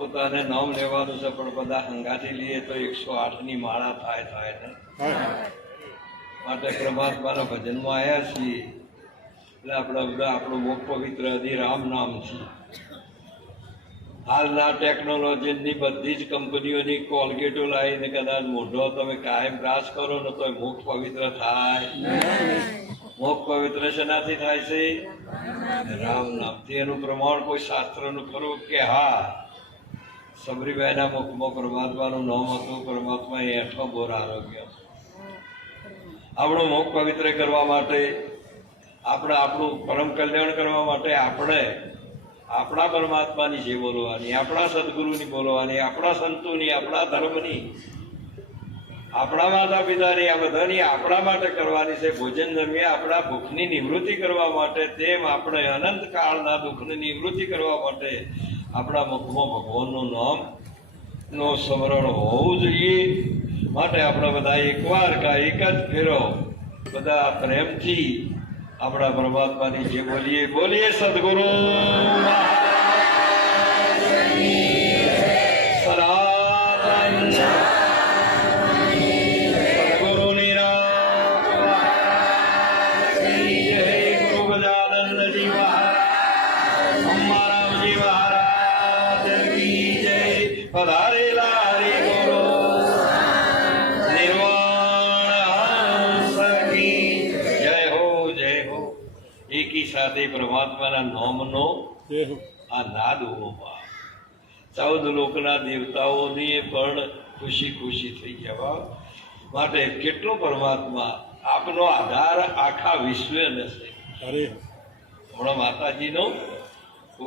પોતાને નામ લેવાનું છે, પણ બધા હંગાથી લઈએ તો 108ની માળા થાય ને. માટે પરમાત્માના ભજનમાં આવ્યા છીએ એટલે આપણા બધા આપણું મુખ પવિત્ર હજી રામ નામ છે. હાલના ટેકનોલોજીની બધી જ કંપનીઓની કોલગેટો લાવીને કદાચ મોઢો તમે કાયમ બ્રાશ કરો ને તો મુખ પવિત્ર થાય. મુખ પવિત્ર શેનાથી થાય છે? રામ નામથી. એનું પ્રમાણ કોઈ શાસ્ત્રનું ખરું કે હા સબરીબાઈના મુખમાં પરમાત્માનું નામ હતું, પરમાત્મા એ હેઠો બોર આરોગ્ય. આપણું મુખ પવિત્ર કરવા માટે, આપણે આપણું પરમ કલ્યાણ કરવા માટે આપણે આપણા પરમાત્માની જે બોલવાની, આપણા સદગુરુની બોલવાની, આપણા સંતોની, આપણા ધર્મની, આપણા માતા પિતાની, આ બધાની આપણા માટે કરવાની છે. ભોજન જમીએ આપણા ભૂખની નિવૃત્તિ કરવા માટે, તેમ આપણે અનંત કાળના દુઃખની નિવૃત્તિ કરવા માટે આપણા મુખમાં ભગવાનનું નામ નો સ્મરણ હોવું જોઈએ. માટે આપણે બધા એકવાર કા એક જ ફેરો બધા પ્રેમથી આપણા પરમાત્માની જે બોલીએ સદગુરુ સનાતન સદગુરુની ગુરુ ગજાનંદજી મહારાજ, અંબારામજી મહારાજ કી જય. પધારેલા હરિ ગુરુ એકી સાથે પરમાત્માના નામનો આ નાદ હોવા 14 લોકના દેવતાઓની પણ ખુશી ખુશી થઈ જવા માટે કેટલો પરમાત્મા આપનો આધાર આખા વિશ્વને છે. હમણાં માતાજીનું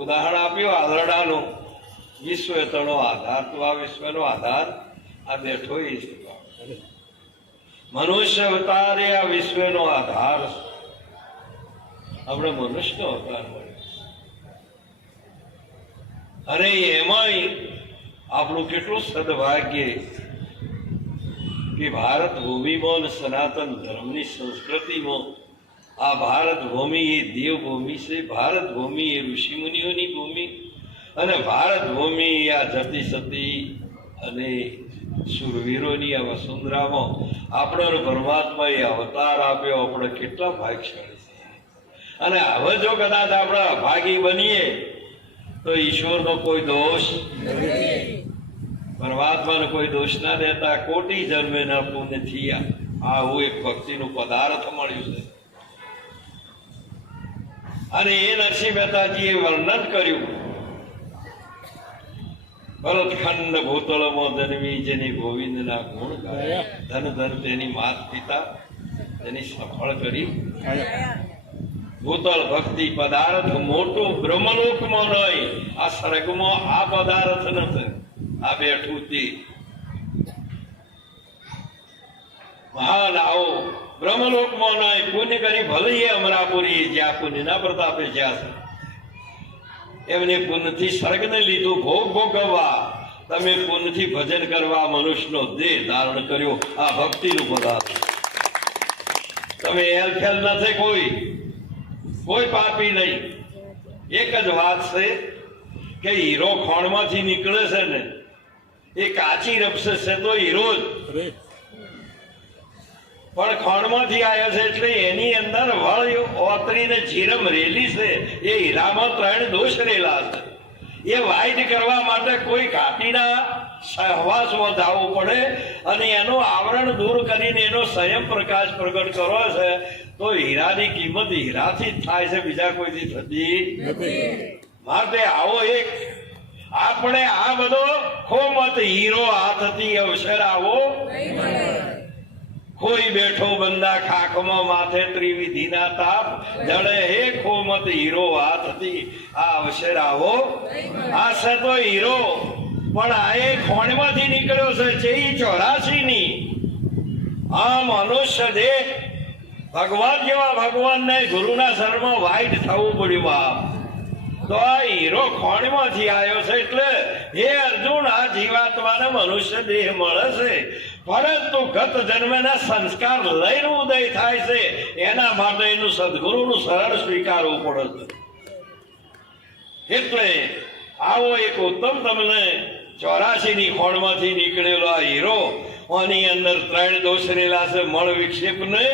ઉદાહરણ આપ્યું આલરડાનું. વિશ્વ તણો આધાર, તો આ વિશ્વનો આધાર આ બેઠો છે. મનુષ્ય અવતારે આ વિશ્વનો આધાર છે. આપણે મનુષ્યનો અવતાર મળ્યો અને એમાંય આપણું કેટલું સદભાગ્ય કે ભારત ભૂમિમાં સનાતન ધર્મની સંસ્કૃતિમાં આ ભારત ભૂમિ એ દેવભૂમિ છે. ભારત ભૂમિ એ ઋષિમુનિઓની ભૂમિ અને ભારત ભૂમિ આ જતી સતી અને સુરવીરોની આ વસુંધરામાં આપણો પરમાત્માએ અવતાર આપ્યો. આપણે કેટલા ભાગ્યશાળી. અને હવે જો કદાચ આપણે અભાગી બનીએ તો ઈશ્વરનો કોઈ દોષ, પરમાત્માનો કોઈ દોષ ના દેતા કોટી જન્મે ન પુણ્ય થયા. આવું એક ભક્તિનું પદાર્થ મળ્યું છે. અને એ નરસિંહ મહેતાજીએ વર્ણન કર્યું. ભરતખંડ ભૂતળમાં જન્મી જેની ગોવિંદના ગુણ ગાયા, ધન ધન તેની માત પિતા તેની સફળ કરી. ભૂતળ ભક્તિ પદાર્થ મોટું બ્રહ્મલોકમાં નહીં, આ સ્વર્ગમાં આ પદાર્થ નથી. આ બેઠું તે મહાન આવો બ્રહ્મલોકમાં નહીં. પુણ્ય કરી ભલે એ અમરાપુરી જ્યાં પુણ્યના પ્રતાપે જ્યાં છે એમને પુણ્યથી સ્વર્ગને લીધું ભોગ ભોગવવા. તમે પુણ્યથી ભજન કરવા મનુષ્યનો દેહ ધારણ કર્યો. આ ભક્તિનું પદાર્થ. તમે હેલફેલ નથી, કોઈ પાપી નહીં. એક જ વાત છે કે હીરો ખોણમાંથી નીકળે છે ને એ કાચી રપસે છે તો હીરો જ, પણ ખોણમાંથી આવ્યો છે એટલે એની અંદર વળ ઓતરીને જીરમ રેલી છે. એ હીરામાં 3 દોષ રેલા છે. એ વાઇટ કરવા માટે કોઈ ઘાટીના સહવાસમાં જવું પડે અને એનું આવરણ દૂર કરીને એનો સંયમ પ્રકાશ પ્રગટ કરવો છે. તો હીરાની કિંમત હીરાથી જ થાય છે, બીજા કોઈથી થતી નથી. માટે આવો એક આપણે આ બધો ખોમત હીરો હાથથી અવસર આવો કોઈ બેઠો બંદા ખાખમાં માથે ત્રિવિધિના તાપ જડે હે ખોમત હીરો હાથથી આ અવસર આવો. આ છે તો હીરો, પણ આ એ ખોણમાંથી નીકળ્યો છે 84ની. આ મનુષ્ય દેહ ભગવાન જેવા ભગવાનને ગુરુના શરણમાં વાઇટ થવું પડ્યું. તો આ હીરો ખોણમાંથી આવ્યો છે. એટલે હે અર્જુન, આ જીવાત્માને મનુષ્ય દેહ મળે છે, પરંતુ ગત જન્મના સંસ્કાર લઈને ઉદય થાય છે. એના માટે એનું સદગુરુનું શરણ સ્વીકારવું પડે છે. એટલે આવો એક ઉત્તમ તમને 84ની ખોળમાંથી નીકળેલો આ હીરો, આની અંદર 3 દોષ રહેલા છે. મળ વિક્ષેપ ને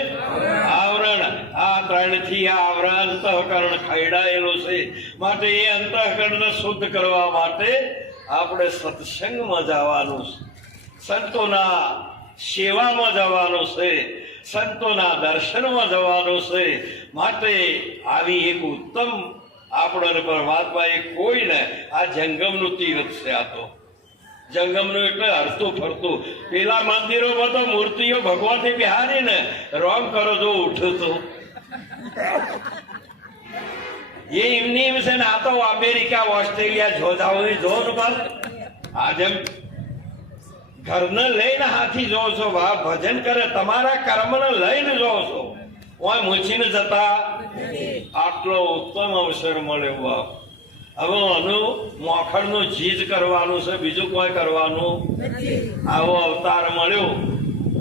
આવરણ. આ 3 થી આ આવરણ અંતઃકરણ ખૈડાયેલું છે. માટે એ અંતઃકરણને શુદ્ધ કરવા માટે આપણે સત્સંગમાં જવાનું છે, સંતોના સેવામાં જવાનું છે, સંતોના દર્શનમાં જવાનું છે. માટે આવી એક ઉત્તમ આપણને પરમાત્મા એ કોઈ ને આ જંગમનું તીર્થ છે. આ તો જંગમનું એટલે હરતું ફરતું. પેલા મંદિરોમાં તો મૂર્તિઓ ભગવાનની બિહારી ને રોમ કરો જો ઉઠું તો એ એમની એમ છે ને. આ તો અમેરિકા ઓસ્ટ્રેલિયા જોધાઓ જોન પર આજે ઘરને લઈને હાથી જોવો છો, ભજન કરે તમારા કર્મને લઈને જોવો છો, ઓય મૂછીને જતા. આટલો ઉત્તમ અવસર મળ્યો બાપ. હવે આનું મોખણનું જીજ કરવાનું છે, બીજું કોઈ કરવાનું. આવો અવતાર મળ્યો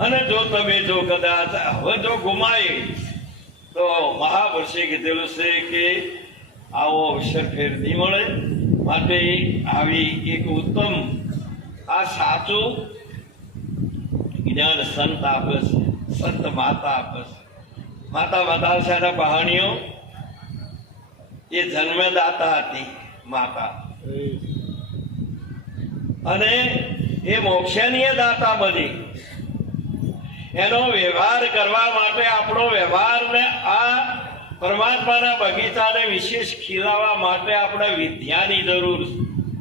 અને જો તમે જો કદાચ હવે જો ગુમાય તો મહાપુરુષે કીધેલું છે કે આવો અવસર ફેર નહીં મળે. માટે આવી એક ઉત્તમ આ સાચું જ્ઞાન સંત આપે છે, સંત માતા આપે છે. માતા મદાલસાના કહાણીઓ એ જન્મદાતા હતી માતા, અને એ મોક્ષની દાતા બની. એનો વ્યવહાર કરવા માટે આપણો વ્યવહારને આ પરમાત્માના બગીચાને વિશેષ ખીલાવવા માટે આપણે વિદ્યાની જરૂર છે.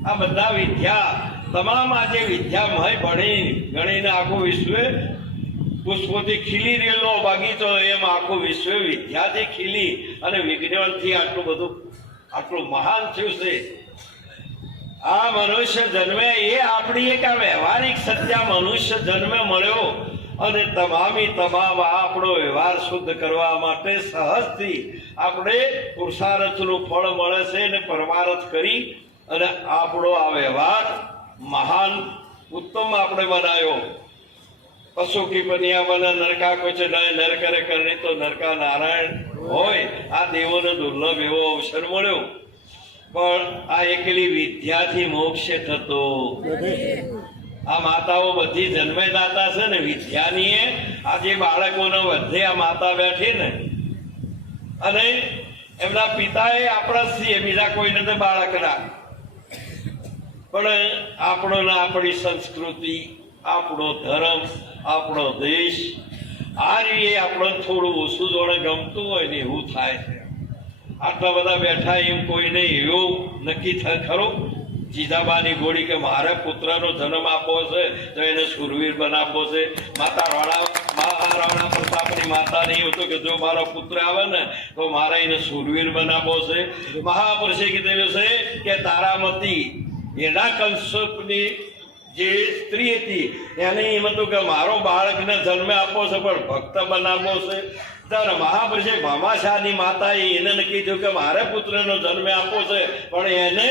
આ બધા વિદ્યા તમામ આજે વિદ્યામય ભણી ગણીને આખું વિશ્વ પુષ્પોથી ખીલી રહેલો બગીચો, એમ આખું વિશ્વ વિદ્યાથી ખીલી અને વિજ્ઞાનથી આટલું બધું આટલું મહાન થયું છે. આ મનુષ્ય જન્મે એ આપણી એક આ વ્યવહારિક સત્ય મનુષ્ય જન્મે મળ્યો, અને તમામી તમામ આપણો વ્યવહાર શુદ્ધ કરવા માટે સહજથી આપણે પુરુષાર્થનું ફળ મળે છે. અને પરમાર્થ કરી અને આપણો આ વ્યવહાર મહાન ઉત્તમ આપણે બનાવ્યો. પશુ કી બનિયા બના નરકા કુછ નર કરે કરણી તો નરકા નારાયણ હોય. આ દેવોને દુર્લભ એવો અવસર મળ્યો. પણ આ એકલી વિદ્યાથી મોક્ષ થતો. આ માતાઓ બધી જન્મદાતા છે ને વિદ્યાની. આજે બાળકોને વધે આ માતા બેઠી ને, અને એમના પિતા એ આપણા છીએ, બીજા કોઈને તો બાળકના. પણ આપણો ને આપણી સંસ્કૃતિ, આપણો ધર્મ, આપણો દેશ આ રીતે આપણને થોડું ઓછું જોડે ગમતું હોય ને એવું થાય છે. આટલા બધા બેઠા એમ કોઈને એવું નક્કી થાય ખરો જીજાબાની ગોળી કે મારે પુત્રનો જન્મ આપવો છે તો એને સુરવીર બનાવવો છે. માતા રાણા પ્રતાપની માતાને એવું હતું કે જો મારો પુત્ર આવે ને તો મારે એને સુરવીર બનાવવો છે. મહાપુરુષે કીધેલું છે કે તારામતી એના કંસપની જે સ્ત્રી હતી એને એમ હતું કે મારો બાળકને જન્મ આપવો છે પણ ભક્ત બનાવવો છે. ત્યારે મહાપુરુષે ભામાશાહની માતાએ એને કીધું કે મારે પુત્રનો જન્મ આપવો છે પણ એને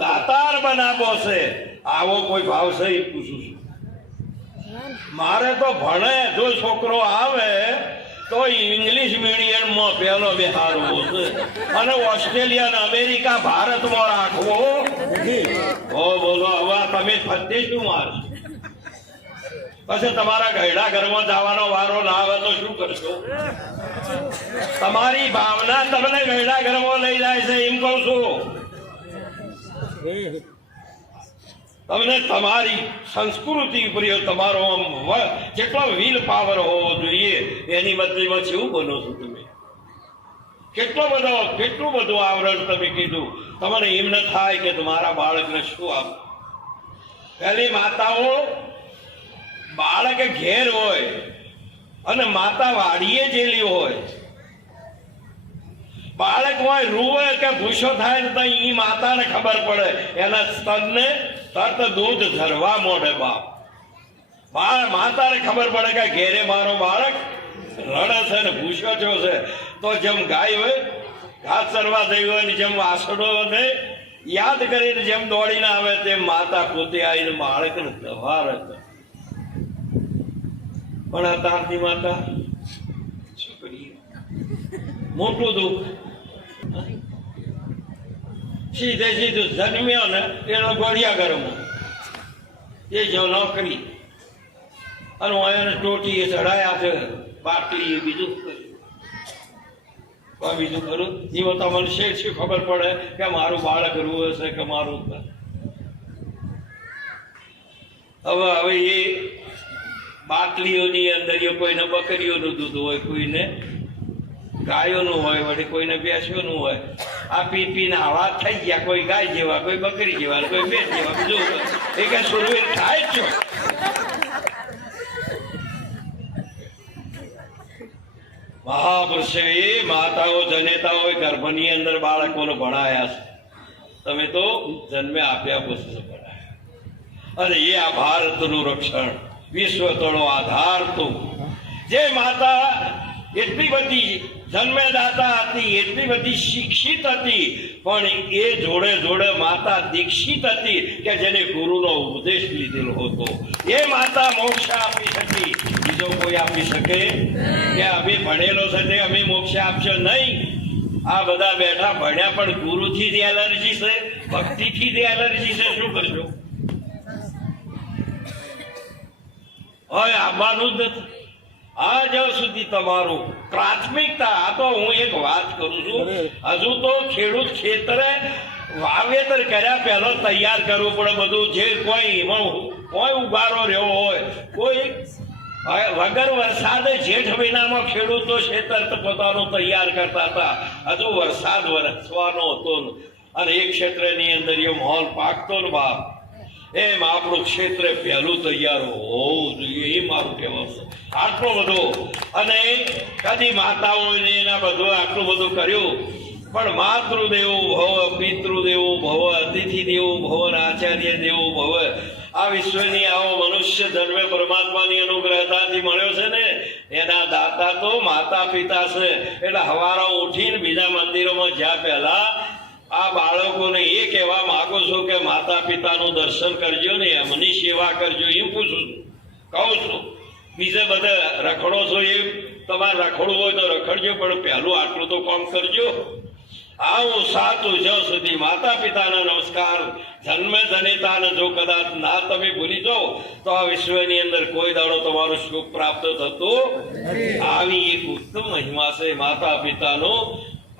દાતાર બનાવવો છે. આવો કોઈ ભાવ છે એ પૂછું છું. મારે તો ભણે જો છોકરો આવે તો ઇંગ્લિશ મીડિયમમાં પહેલો બેહારવો છે, અને ઓસ્ટ્રેલિયા ને અમેરિકા ભારતમાં રાખવો. બોલો હવે તમે ફતે શું મારશો? પછી તમારા ગયડા ઘરમાં જવાનો વારો ના આવે તો શું કરશો? તમારી ભાવના તમને ગયડા ઘરમાં લઈ જાય છે એમ કહું છું. તમને તમારી સંસ્કૃતિ ઉપર તમારો જેટલો વિલ પાવર હોવો જોઈએ એની બદલીમાં શું બનો છો તમે? કેટલું બધું આવરણ તમે કીધું. તમને એમ ન થાય કે તમારા બાળકને શું આપો? પહેલી માતાઓ બાળક ઘેર હોય અને માતા વાડીએ જેલી હોય. બાળક હોય રૂવે કે ભૂસો થાય ને તો એ માતાને ખબર પડે, એના સ્તનને તરત દૂધ ઝરવા મોઢે બાપ. માતાને ખબર પડે કે ઘેરે મારો બાળક રડે છે ને ભૂસો થયો છે. તો જેમ ગાય હોય ઘાસ ચરવા થઈ હોય ને જેમ વાસડો ને યાદ કરીને જેમ દોડીને આવે તેમ માતા પોતે આવીને બાળકને દવા રખે. પણ આ તારતી માતા શું કરીએ? મોટું દુઃખ. સીધે સીધું જન્મ્યો ને એનો ગોળિયા ગરમો એ જો નોકરી અને એને ટોટી એ ચડાયા છે બાટલી એ બીજું બીજું ખરું એમાં તમને શેઠ શું ખબર પડે કે મારું બાળક કરવું હશે કે મારું હવે એ બાટલીઓની અંદર કોઈને બકરીઓનું દૂધ હોય, કોઈને ગાયોનું હોય, વળી કોઈને ભેંસોનું હોય. આ પીને આવા થઈ ગયા, કોઈ ગાય જેવા, કોઈ બકરી જેવા, કોઈ ભેંસ જેવા. બીજું એ કઈ સુરવીર થાય જ છો. મહાપુરુષે એ માતાઓ જનેતાઓ ગર્ભની અંદર બાળકોને ભણાયા છે. તમે તો જન્મે આપ્યા પછી ભણાયા. અને એ આ ભારતનું રક્ષણ, વિશ્વ તળો આધાર તો જે માતા એટલી બધી જન્મેદાતા હતી, એટલી બધી શિક્ષિત હતી, પણ એ જોડે જોડે માતા દીક્ષિત હતી કે જેને ગુરુનો ઉપદેશ લીધેલો હતો. એ માતા મોક્ષ આપી શકી, બીજો કોઈ આપી શકે કે અમે ભણેલો છે તે અમે મોક્ષ આપશો નહીં. આ બધા બેઠા ભણ્યા પણ ગુરુથી જ એલર્જી છે, ભક્તિથી જ એલર્જી છે. શું કરશો? હવે આવવાનું જ નથી. આજ સુધી તમારું પ્રાથમિકતા, આ તો હું એક વાત કરું છું, હજુ તો ખેડૂત ખેતરે વાવેતર કર્યા પહેલો તૈયાર કરવું પડે બધું. જે કોઈ ઉગારો રહ્યો હોય, કોઈ વગર વરસાદે જેઠ મહિનામાં ખેડૂતો ખેતર પોતાનું તૈયાર કરતા હતા. હજુ વરસાદ વરસવાનો હતો અને એક ક્ષેત્રની અંદર એ માહોલ પાકતો ને બાપ, એમ આપણું ક્ષેત્ર પહેલું તૈયાર હોવું જોઈએ. એ મારું કહેવાનું છે. આટલો બધો અને કદી માતાઓને એના બધું આટલું બધું કર્યું, પણ માતૃદેવો ભવ, પિતૃદેવો ભવ, અતિથિ દેવો ભવ, આચાર્ય દેવો ભવ. આ વિશ્વની આવો મનુષ્ય જન્મે પરમાત્માની અનુગ્રહતાથી મળ્યો છે ને, એના દાતા તો માતા પિતા છે. એટલે હવારો ઉઠીને બીજા મંદિરોમાં જ્યાં પહેલા આ બાળકોને એ કહેવા માંગુ છું કે માતા પિતાનું દર્શન કરજો ને એમની સેવા કરજો. એમ પૂછું છું, કહું છું. બીજે બધે રખડો છો, એ તમારે રખડવું હોય તો રખડજો, પણ પહેલું આટલું તો કામ કરજો. આવું સાતું જ્યાં સુધી માતા પિતાના નમસ્કાર, જન્મે જનેતાને જો કદાચ ના તમે ભૂલી જાઓ તો આ વિશ્વની અંદર કોઈ દાડો તમારું સુખ પ્રાપ્ત થતું. આવી એક ઉત્તમ મહિમા છે માતા પિતાનો.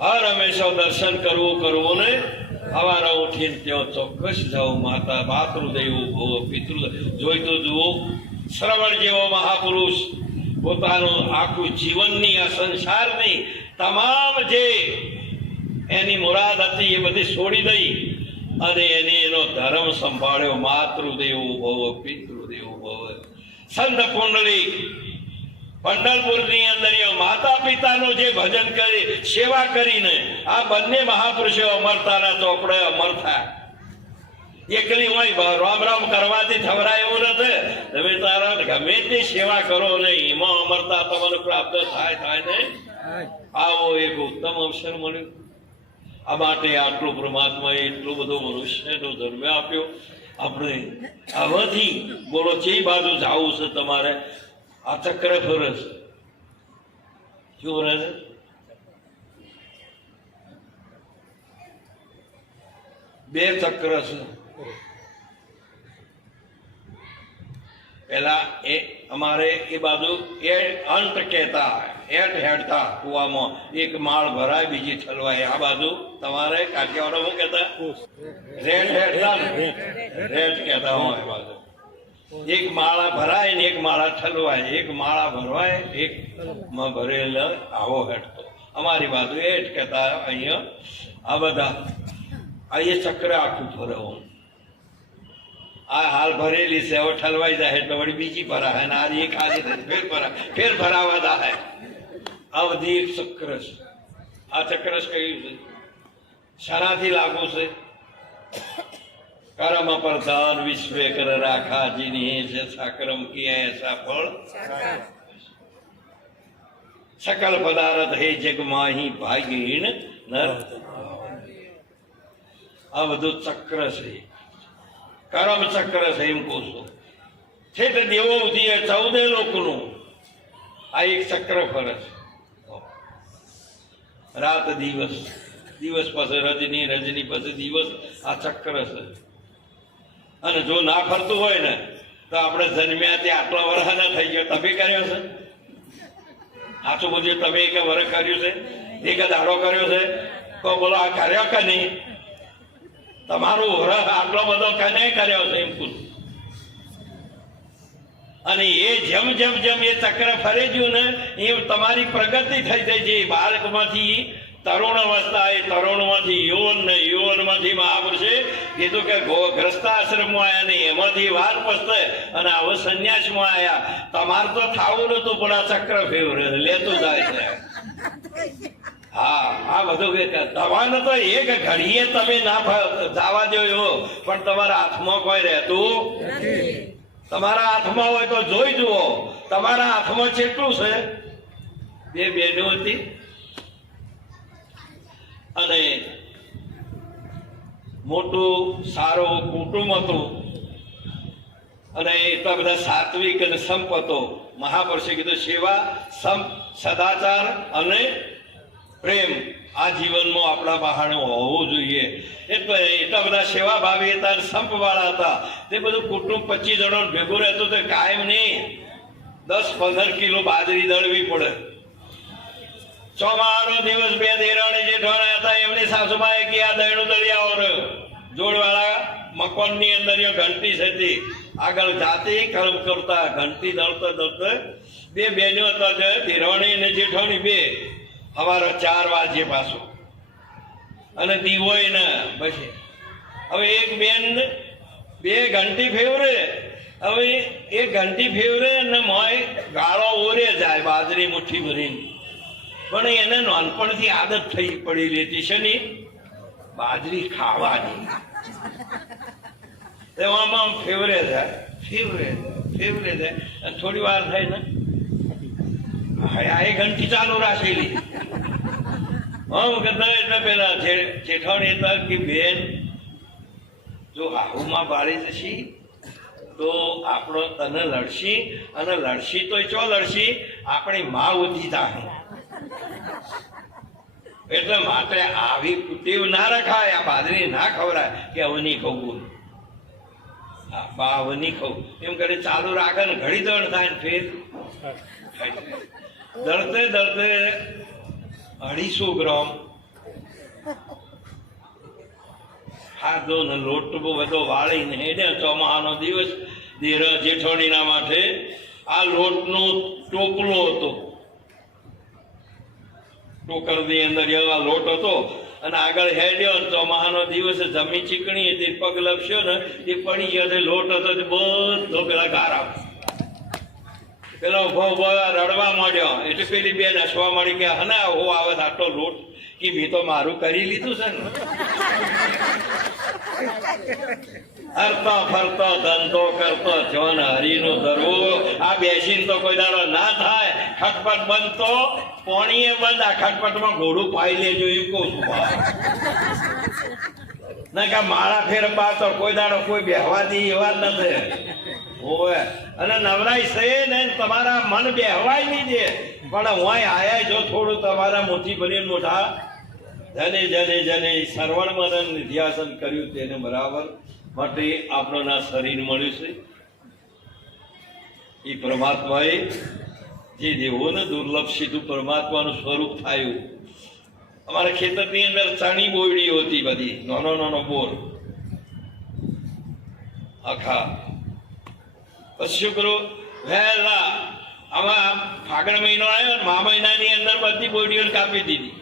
હર હંમેશા દર્શન કરવું ને સવારે ઉઠીને ત્યાં ચોક્કસ જાઓ. માતા માતૃદેવો ભવ, પિતૃ જોઈ તો જુઓ. શ્રવણ જેવો મહાપુરુષ પોતાનું આખું જીવનની, આ સંસારની તમામ જે એની મુરાદ હતી એ બધી છોડી દઈ અને એને એનો ધર્મ સંભાળ્યો. માતૃદેવો ભવ, પિતૃદેવો ભવ. સંત પુંડલિક પંઢરપુરની અંદર માતા પિતાનું જે ભજન કરી, સેવા કરીને આ બંને મહાપુરુષો અમરતાના ચોપડે અમર થાય. એકલી હોય રામ રામ કરવાથી થવરાય એવું નથી. તમે તારા ગમે તે સેવા કરો ને એમાં અમરતા તમને પ્રાપ્ત થાય ને. આવો એક ઉત્તમ અવસર મળ્યો. આ માટે આટલું પરમાત્માએ એટલો બધો મનુષ્યનો જન્મ આપ્યો. આપણે આવાથી બોલો જે બાજુ જવું છે તમારે? આ ચક્ર ફરે છે. શું ફરે છે? બે ચક્ર છે. પેલા એ અમારે એ બાજુ એ અંત કહેતા, એટ હેડતા કુવામાં એક માળ ભરાય, બીજી ઠલવાય. આ બાજુ તમારે કાઠિયાવાડ શું કહેતા? રેડ હેડતા, રેડ કહેતા હોય. એ બાજુ એક માળા ભરાય ને એક માળા ઠલવાય. એક માળા ભરવાય, એક માં ભરેલ આવો હેઠતો. અમારી બાજુ એટ કહેતા. અહીંયા આ બધા અહીંયા ચક્ર આખું ફરવું. આ હાલ ભરેલી છે, હવે ઠલવાઈ જાય એટલે વળી બીજી ભરાય ને આ એક આજે ફેર ભરાય, ફેર ભરાવા જાય. આ બધી એક ચક્ર છે. આ ચક્ર કયું છે? શાનાથી લાગુ છે? કર્મ પ્રધાન વિશ્વે કર રાખા, જીની જૈસા કર્મ કિયા એસા ફળ. સકલ પદાર્થ હે જગ માહી ભાગ્યહીન નર. આ બધું ચક્ર છે, કર્મ ચક્ર છે. એમ કહું છું છે તે દેવો સુધી 14 લોકનું આ એક ચક્ર ફરે છે. રાત દિવસ દિવસ પછી રજની, રજની પછી દિવસ, આ ચક્ર છે. અને જો ના ફરતું હોય ને તો આપણે જન્મ્યા ત્યાં આટલા વર્ષ ના થઈ ગયો. તમે કર્યો છે સાચું બધું? તમે એક વર્ષ કર્યું છે? એક દાડો કર્યો છે? તો બોલો આ કર્યો કે નહીં? તમારું વર્ષ આટલો બધો કને કર્યો છે એમ પૂછું. અને એ જેમ જેમ જેમ એ ચક્ર ફરે ગયું ને એ તમારી પ્રગતિ થઈ જાય છે. બાળકમાંથી તરુણ અવસ્થા, એ તરુણમાંથી યુવન ને યુવનમાંથી મહાપુરુષે કીધું કે ગ્રસ્તાશ્રમમાં આવ્યા નહીં, એમાંથી વાર પસ્તે અને હવે સંન્યાસમાં આવ્યા. તમારે તો થાવું નતું પણ આ ચક્ર ફેવરે લેતું જાય છે. હા, આ બધું તમારે તો એક ઘડીએ તમે ના જવા દો એવો, પણ તમારા હાથમાં કોઈ રહેતું. તમારા હાથમાં હોય તો જોઈ જુઓ, તમારા હાથમાં કેટલું છે. બે બહેનો હતી અને મોટું સારું કુટુંબ હતું અને એટલા બધા સાત્વિક અને સંપ હતો. મહાપુરુષે કીધું સેવા, સંપ, સદાચાર અને પ્રેમ આ જીવનમાં આપણા બહાને હોવું જોઈએ. એટલે એટલા બધા સેવા ભાવી હતા, સંપ વાળા હતા. તે બધું કુટુંબ 25 જણો ભેગું રહેતું તે કાયમ નહીં 10-15 કિલો બાજરી દળવી પડે. ચોમાનો દિવસ બે દેરાણી જેઠાણી હતા, એમની સાસુમાએ કે આ દળનું દળી આવો. જોડવાળા મકાનની અંદર ઘંટી હતી, આગળ જાતે કર્મ કરતા ઘંટી દળતા દળતા બે બહેનો હતા, દેરાણી અને જેઠાણી બે. સવારે 4 વાગે પાછું અને દીવોય ને પછી હવે એક બેન બે ઘંટી ફેવરે. હવે એ ઘંટી ફેવરે ને મોય ગાળો ઓરે જાય બાજરી મુઠ્ઠી ભરીને. પણ એને નાનપણથી આદત થઈ પડી લેતી છે ને બાજરી ખાવાની. એવામાં ફેવરે જાય, ફેવરે ફેવરે જાય. થોડી વાર થાય ને આ ઘંટી ચાલુ રાખેલી. એટલે પેલા જેઠાણી હતા કે બેન જો આહુમાં બાળી જશી તો આપણો તને લડશી, અને લડશી તો ચો લડશી આપણી માં ઉધી જાય. એટલે માટે આવી ટેવ ના રખાય, આ બાજરી ના ખવરાય કે હવે નહીં ખવું, બા હવે નહીં ખવું એમ કરી ચાલુ રાખે ને ઘડી દળ થાય ને ફેર દળતે દળતે 250 ગ્રામ ખાધો ને લોટ બધો વાળીને હેડે. ચોમાહાનો દિવસ જેઠાણીના માટે આ લોટનો ટોપલો હતો, ટોકરની અંદર એવા લોટ હતો અને આગળ હેડ્યો. ચોમાહાનો દિવસ જમી ચીકણી હતી, પગ લપસ્યો ને એ પડી ગયો. લોટ હતો બધો પેલા ગારા પેલો રડવા માંડ્યો. એટલે પેલી બેન હસવા મળી ગયા, હને હો આવે આટલો લોટ કે મેં તો મારું કરી લીધું છે ને. હરતો ફરતો ધંધો કરતો જોન હરીનું ધરવું, આ બેસીને તો કોઈ દાડો ના થાય. ખટપટ બંધ તો પોણીએ બંધ, આ ખટપટમાં ઘોડું પાઈ લેજો એમ કહું છું. ના કે માળા ફેરવા તો કોઈ દાડો કોઈ બેહવાથી એવા જ નથી. હોય અને નવરાઈ છે ને તમારા મન બેહવાય નહીં દે, પણ હું આયા જો થોડું તમારા મોથી ભરીને મોઢા જને જને જને શ્રવણ મનન નિધ્યાસન કર્યું તેને બરાબર માટે આપણના શરીર મળ્યું છે. એ પરમાત્માએ જે દેવોને દુર્લભિતું પરમાત્માનું સ્વરૂપ થયું. અમારા ખેતરની અંદર ચણી બોયડીઓ હતી બધી, નાનો નાનો બોર આખા. પછી શું કરું, વહેલા આમાં ફાગણ મહિનો આવ્યો ને મા મહિનાની અંદર બધી બોડીઓ કાપી દીધી.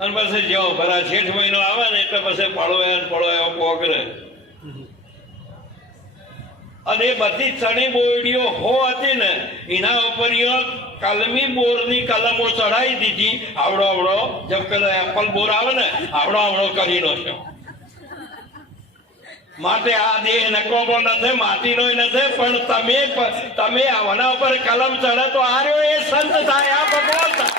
અને પછી જેવો ભરા જેઠ મહિનો આવે ને એટલે પછી પડો પોગરે. અને એ બધી ચણી બોયડીઓ હો હતી ને એના ઉપર કલમી બોરની કલમો ચડાવી દીધી. આવડો આવડો જેમ પેલો એપલ બોર આવે ને આવડો આવડો કરીને છે. માટે આ દેહ નકોમો નથી, માટીનો નથી, પણ તમે આના ઉપર કલમ ચડે તો આ રહ્યો એ સંત થાય, આ ભગવાન થાય,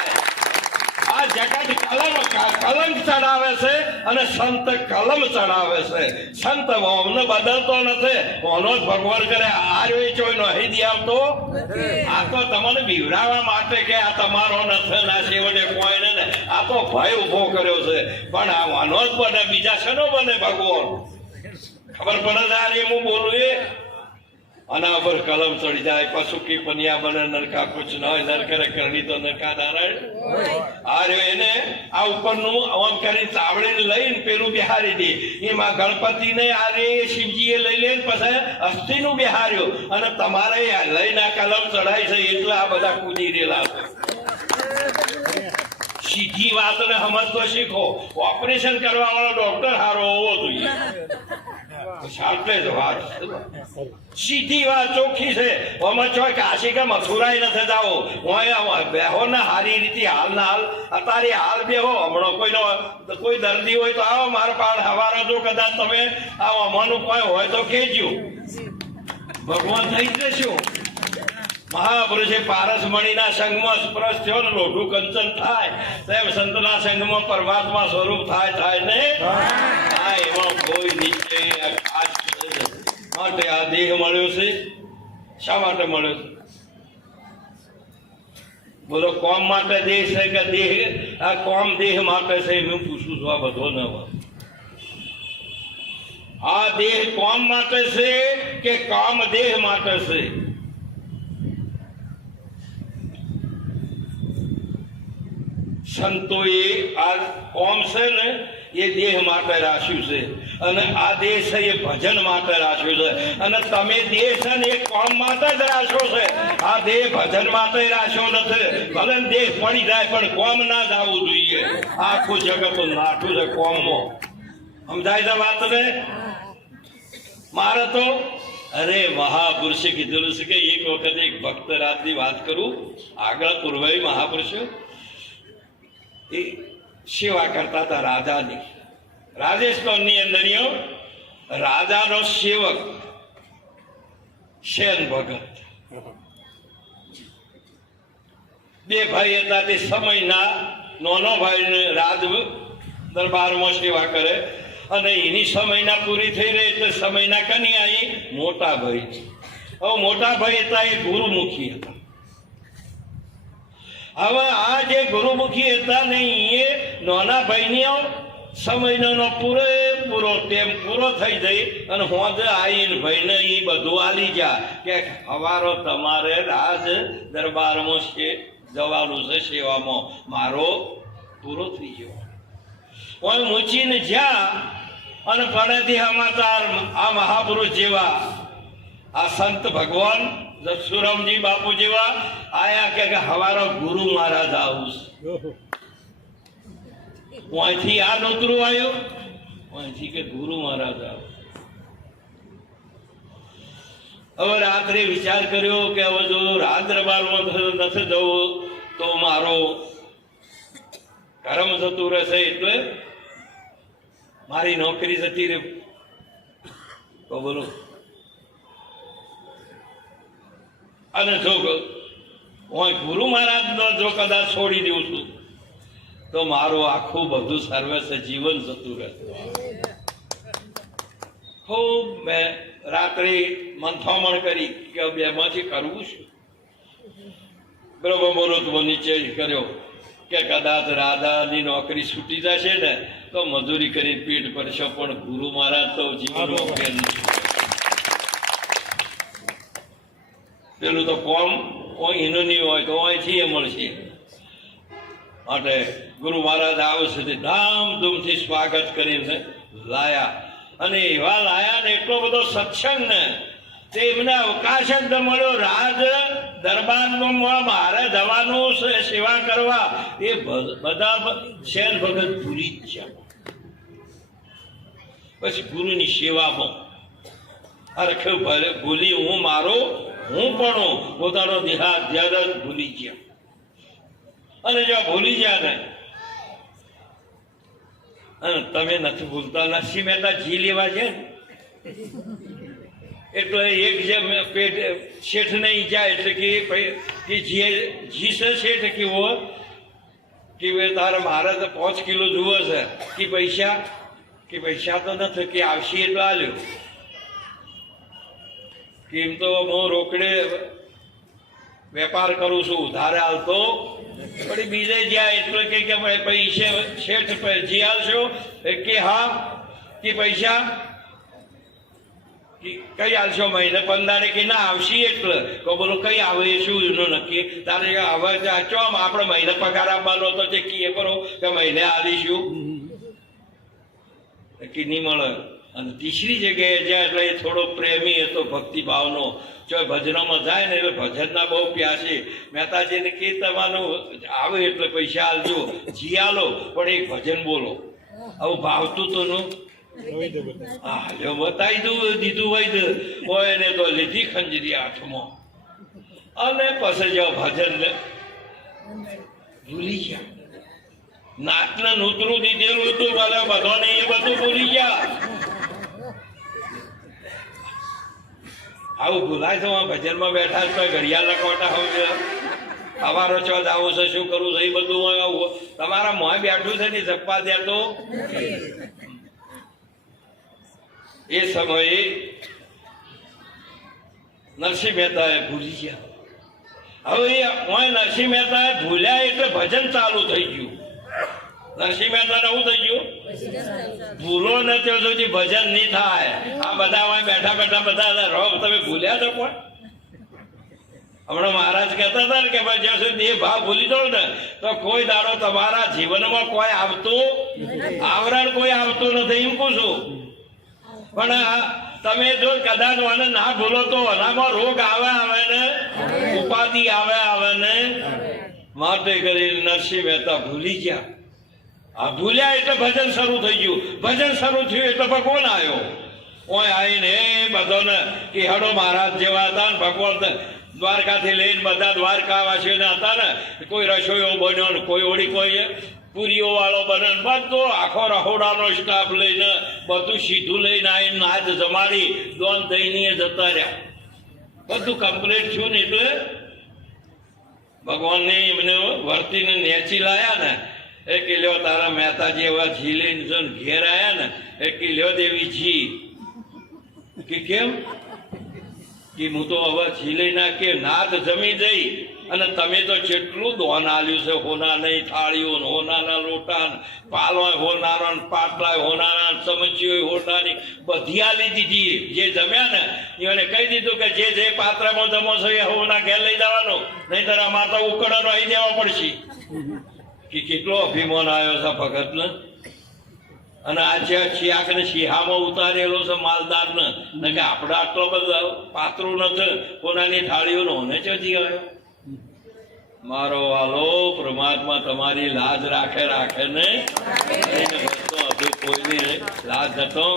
આ જગત કલંક ચડાવે છે અને સંત કલમ ચડાવે છે. સંત ઓમને બદલતો નથી, ઓનો જ ભગવાન કરે. આ રહ્યો ચોઈ નહીં દી આવતો. આ તો તમને બીવડાવવા માટે કે આ તમારો નથી, ના છેવટે કોઈ ને. આ તો ભય ઉભો કર્યો છે. પણ આ વાનો જ બને, બીજા શેનો બને ભગવાન? ખબર પડે છે આ હું બોલું એ? આના પર કલમ ચડી જાય, પશુ કી પનિયા બને, નરકા કુછ ન હોય, નરકરે કરણી તો નરકા નારાયણ. આ રહ્યો એને આ ઉપરનું આમ કરી ચાવડીને લઈને પેલું બિહારી દે. એમાં ગણપતિને આ રે શિવજીએ લઈ લે, પછી અસ્થિનું બિહાર્યું અને તમારે લઈને આ કલમ ચડાય છે એટલે આ બધા કૂદી રેલા છે. સીધી વાતને સમજતો શીખો. ઓપરેશન કરવા વાળો ડોક્ટર સારો હોવો જોઈએ. સીધી વાત ચોખ્ખી છે. કાશી કે મથુરાય નથી જાઓ, બેહો ને હારી રીતે હાલ ના હાલ. અત્યારે હાલ બેહો. હમણાં કોઈ દર્દી હોય તો આવો મારા પાડ હવારો. જો કદાચ તમે આવો અમાનું કોઈ હોય તો કહેજો, ભગવાન થઈ જશું. મહાપુરુષે પારસમણીના સંગમાં સ્પર્શ થયો ને લોઢું કંચન થાય, તેમ સંતના સંગમાં પરમાત્મા સ્વરૂપ થાય ને. એમાં કોઈ નીચે માટે આ દેહ મળ્યો છે. શા માટે મળ્યો છે? બોલો, કોમ માટે દેહ છે કે દેહ આ કોમ દેહ માટે છે? હું પૂછું છું. આ બધો ન હોય. આ દેહ કોમ માટે છે કે કામ દેહ માટે છે? સંતોએ આ કોમ છે ને એ દેહ માટે રાખ્યું છે, અને આ દેહ છે એ ભજન માટે રાખ્યું છે. અને તમે દેહ છે ને એ કોમ માટે જ રાખ્યો છે. આ દેહ ભજન માટે રાખ્યો નથી. ભલે દેહ પડી જાય પણ કોમ ના જવું જોઈએ. આખું જગત નાઠું છે કોમમાં. સમજાય છે વાત ને? મારે તો અરે મહાપુરુષે કીધેલું છે કે એક વખત એક ભક્ત રાતની વાત કરું. આગળ પૂર્વે મહાપુરુષો એ સેવા કરતા હતા રાજાની. રાજસ્થાનની અંદર રાજાનો સેવક શેન ભગત બે ભાઈ હતા. તે સમયના નાનો ભાઈ રાજ દરબારમાં સેવા કરે અને એની સમયના પૂરી થઈ રહી એટલે સમયના કન્યા એ મોટા ભાઈ. હવે મોટા ભાઈ હતા એ ગુરુમુખી હતા. હવે આ જે ગુરુમુખી હતા ને એ નાના ભાઈની સમયનો પૂરેપૂરો ટેમ પૂરો થઈ જાય અને હોજ આવીને ભાઈને એ બધું આલી જા કે હવારો તમારે રાજ દરબારમાં છે જવાનું છે, સેવામાં મારો પૂરો થઈ ગયો. કોઈ મૂચીને જ્યાં અને પડેથી સમાચાર આ મહાપુરુષ જેવા આ સંત ભગવાન દસુરામજી બાપુ જેવા આયા કે હવારો ગુરુ મહારાજ આવું. અહીંથી આ નોતરું આવ્યું, અહીંથી કે ગુરુ મહારાજ આવું. હવે રાત્રે વિચાર કર્યો કે હવે જો રાજ દરબારમાં નથી જવું તો મારો કર્મ જતું રહેશે, એટલે મારી નોકરી જતી રહે. તો બોલો, અને જો હું ગુરુ મહારાજ જો કદાચ છોડી દઉં છું તો મારું આખું બધું સર્વસ્વ જીવન જતું રહેશે. ખૂબ મેં રાત્રે મંથામણ કરી કે બેમાંથી કરવું શું. બરોબર બોલો તો નીચે કર્યો કે કદાચ રાધાની નોકરી છૂટી જશે ને તો મજૂરી કરી પેટ ભરશો, પણ ગુરુ મહારાજ તો જીવન પેલું તો કોમ એનું નહીં હોય તો અહીંથી એ મળશે. માટે ગુરુ મહારાજ આવશે ધામધૂમથી સ્વાગત કરીને લાયા. અને એવા લાયા ને એટલો બધો સત્સંગ ને તે એમને અવકાશ જ મળ્યો. રાજ દરબારમાં મારે જવાનું છે સેવા કરવા, એ બધા શેર ભગત ભૂલી જ છે. પછી ગુરુની સેવામાં અરખ ભૂલી હું મારો હું પણ પોતાનો દેહાત ધ્યાન જ ભૂલી ગયા. અને જો ભૂલી ગયા ને તમે નથી ભૂલતા, નરસિંહ મહેતા જી લેવા છે એટલે એક જે પેટ શેઠ નહીં જાય એટલે કે જી છે શેઠ કે વો કે ભાઈ તારે મારે તો 5 કિલો જુએ છે કે પૈસા તો નથી કે આવશે એટલે આલ્યો કે એમ તો હું રોકડે વેપાર કરું છું ઉધારે હાલતો પણ બીજે જ્યાં એટલે કે પૈસા શેઠ જી હાલશો કે હા કે પૈસા કઈ હાલશો મહિને 15 કે ના આવશે એટલે તો બોલો કઈ આવે એ શું એનું નક્કી તારે હવે ચોમ આપણે મહિને પગાર આપવાનો તો તે કીએ કરો કે મહિને આલીશું કે નહીં મળે. અને ત્રીજી જગ્યાએ જ્યાં એટલે થોડો પ્રેમી હતો ભક્તિભાવનો જો ભજનોમાં જાય ને એટલે ભજનના બહુ પ્યાસી મહેતાજીને કે તમારું આવે એટલે પૈસા આલજો જી આલો પણ એક ભજન બોલો આવું ભાવતું તો નું હા જો બતાવી દઉં દીધું હોય ને તો લીધી ખંજરી હાથમાં અને પછી જો ભજન ભૂલી ગયા નાચને નૂતરું દીધેલું હતું બધાને એ બધું ભૂલી ગયા. આવું ભૂલાય તો ભજનમાં બેઠા છો ઘડિયાળ લખવાટા હોય સવારો ચોથ આવું છે શું કરવું છે એ બધું આવું તમારા મોં બેઠું છે ને જપવા દે તો એ સમયે નરસિંહ મહેતાએ ભૂલી ગયા. હવે નરસિંહ મહેતાએ ભૂલ્યા એટલે ભજન ચાલુ થઈ ગયું. નરસિંહ મહેતાને શું થઈ ગયું ભૂલો ને ત્યાં સુધી ભજન નહીં થાય. આ બધા બેઠા બેઠા બધા રહો તમે ભૂલ્યા છો કોઈ હમણાં મહારાજ કહેતા હતા ને કે ભાઈ જ્યાં સુધી એ ભાવ ભૂલી દો ને તો કોઈ દાડો તમારા જીવનમાં કોઈ આવતું આવરણ કોઈ આવતું નથી એમ કહું છું. પણ તમે જો કદાચ મને ના ભૂલો તો અનામાં રોગ આવે ને ઉપાધિ આવે ને માટે કરી નરસિંહ મહેતા ભૂલી ગયા. આ ભૂલ્યા એટલે ભજન શરૂ થઈ ગયું. ભજન શરૂ થયું એટલે ભગવાન આવ્યો. ઓય આવીને બધાને કે હડો મહારાજ જેવા હતા ને ભગવાન દ્વારકાથી લઈને બધા દ્વારકાવાસીઓને હતા ને કોઈ રસોઈઓ બન્યો ને કોઈ ઓળી કોઈ પૂરીઓ વાળો બને બધો આખો રહોડાનો સ્ટાફ લઈને બધું સીધું લઈને આવીને નાચ જમાડી દોન દઈને જતા રહ્યા. બધું કમ્પ્લીટ થયું ને એટલે ભગવાનને એમને વર્તીને નેચી લાયા ને એ કે લ્યો તારા મહેતાજી એવા જી લઈને જો ઘેર આવ્યા ને એ કે લ્યો દેવી જી કે કેમ કે હું તો હવે જી લઈને કે નાદ જમી જઈ અને તમે તો કેટલું દોન આલ્યું છે હોના નહીં થાળીઓ હોનાના લોટા પાલો હોનારા પાટલા હોનારા ચમચીઓ હોનારી બધી આલી દીધી. જે જમ્યા ને એને કહી દીધું કે જે જે પાત્રમાં જમો છો એ હોના ઘેર લઈ જવાનો નહીં તારા માતા ઉકળાનો અહીં દેવા પડશે. કે કેટલો અભિમાન આવ્યો છે ભગત ને. અને આ શિયાક ને શિહામાં ઉતારેલો છે માલદાર ને કે આપણે આટલો બધો પાત્રો નથી કોનાની થાળીઓ હોને ચોથી આવ્યો. મારો વાલો પરમાત્મા તમારી લાજ રાખે ને હજુ કોઈની લાજ હતો.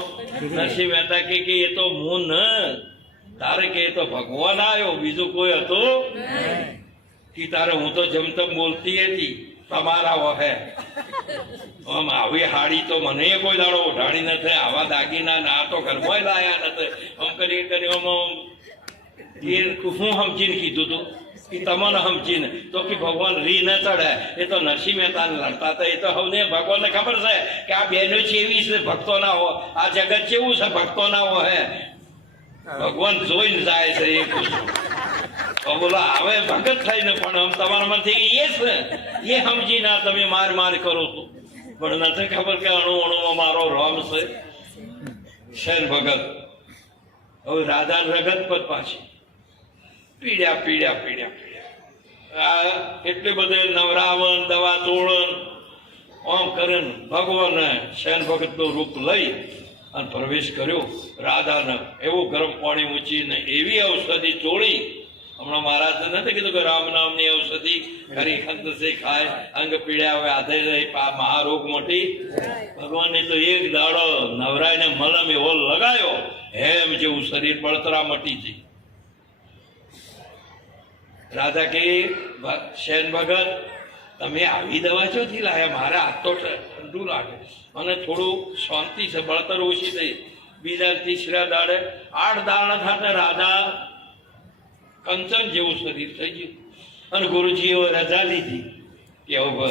નરસિંહ મહેતા કે એ તો હું ન તારે કે એ તો ભગવાન આવ્યો બીજું કોઈ હતો કે તારે હું તો જમતમ બોલતી હતી તમારા વહે આમ આવી હાડી તો મને કોઈ દાડો ઓઢાડી નથી. આવા દાગીના ના તો ઘરમાં લાયા નથી. આમ કરી હું સમજીને કીધું તું કે તમને સમજીને તો કે ભગવાન રી ન ચડે. એ તો નરસિંહ મહેતાને લડતા હતા. એ તો હવે ભગવાનને ખબર છે કે આ બહેનો કેવી છે ભક્તો ના હો આ જગત કેવું છે ભક્તો ના હો હે ભગવાન જોઈને જાય છે. એ પૂછું બોલો હવે ભગત થઈને પણ આમ તમારામાંથી એ છે એ સમજી ના તમે માર કરો છો. પણ નથી ખબર કે અણુમાં મારો રોમ છે શેર ભગત. હવે રાધા રગત પર પાછી પીડ્યા આ એટલે બધે નવરાવન દવા તોડન આમ કરે ભગવાન શેન ભગત નું રૂપ લઈ અને પ્રવેશ કર્યો રાધાને. એવું ગરમ પાણી ઊંચીને એવી ઔષધિ તોડી. હમણાં મહારાજ નથી કીધું કે રામ નામની ઔષધિ ખરી ખંતસે ખાય અંગ પીડ્યા હવે હાથે મહારોગ મોટી. ભગવાનને તો એક દાડો નવરાઈને મલમ એવો લગાયો હેમ જેવું શરીર બળતરા મટી છે. રાધા કે શેન ભગત તમે આવી દવા ચોથી લાયા મારે હાથ તો ઠંડુ લાગે અને થોડું શાંતિ છે બળતર ઓછી થઈ. બીજા ત્રીસરા દાડે 8 દાડા ખાતે રાધા કંચન જેવું શરીર થઈ ગયું અને ગુરુજીએ રજા લીધી કે હવે